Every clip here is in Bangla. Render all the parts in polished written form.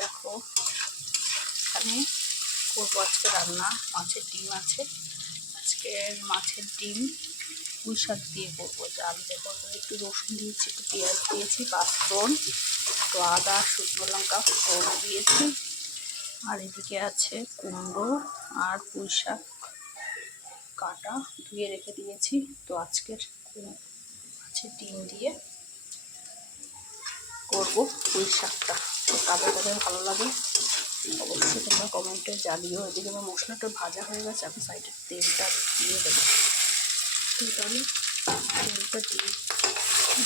দেখো এখানে করবো আজকে রান্না। মাছের ডিম আছে, আজকের মাছের ডিম পুঁই শাক দিয়ে করবো। জাল দেবো, একটু রসুন দিয়েছি, একটু পেঁয়াজ দিয়েছি, পাঁচফোড়ন, একটু আদা, শুকনো লঙ্কা ফোড়ন দিয়েছি। আর এদিকে আছে কুমড়ো আর পুঁই শাক কাটা ধুয়ে রেখে দিয়েছি। তো আজকের মাছের ডিম দিয়ে করবো পুঁই শাকটা। তো কাদের কাদের ভালো লাগে অবশ্যই তোমরা কমেন্টে জানিও। এদিকে আমার মশলাটা ভাজা হয়ে গেছে, আমি সাইডে তেলটা দিয়ে দেবো। তাহলে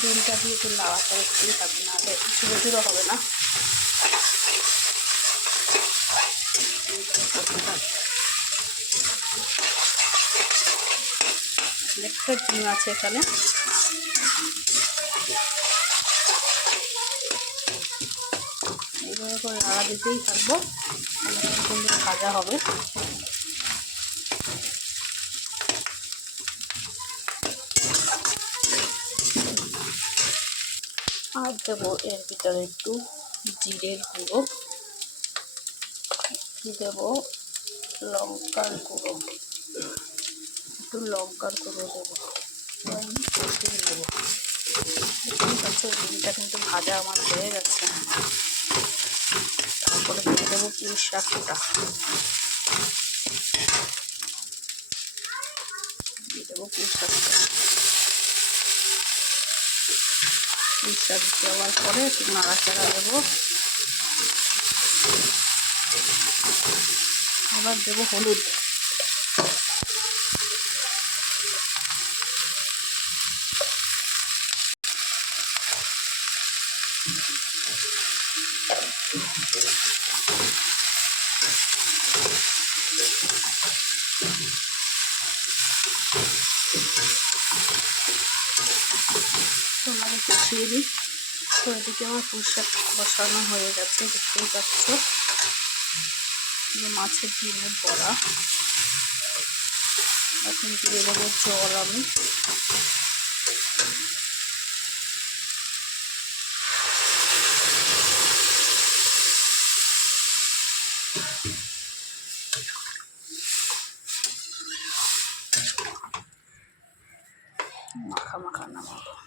তেলটা দিয়ে একটু নাড়াচাড়া করে থাকবে, নাহলে ঝুড়ো ঝুড়ো হবে না। অনেকটা ডিম আছে এখানে। এইভাবে করে নাড়া দিতেই থাকবো, সুন্দর ভাজা হবে। আর দেবো এর ভিতরে একটু জিরের গুঁড়ো, দেবো লঙ্কার গুঁড়ো, একটু লঙ্কার গুঁড়ো দেবো, কষিয়ে নেবো। ঠিক আছে, ডিমটা কিন্তু ভাজা আমার হয়ে গেছে। তারপরে দিয়ে দেবো পুঁই শাকটা, দিয়ে দেবো পুঁই শাকটা। পুঁই শাক দেওয়ার পরে একটু নাড়াচাড়া দেবো। আবার দেবো হলুদ, তোমাকে কষিয়ে দিই। তো এদিকে আমার পুঁই শাক বসানো হয়ে গেছে, দেখতেই পাচ্ছ। মাছের ডিমের বড়া, এখন দিয়ে দেবো জল আমি। মাখা মাখা নামাবো।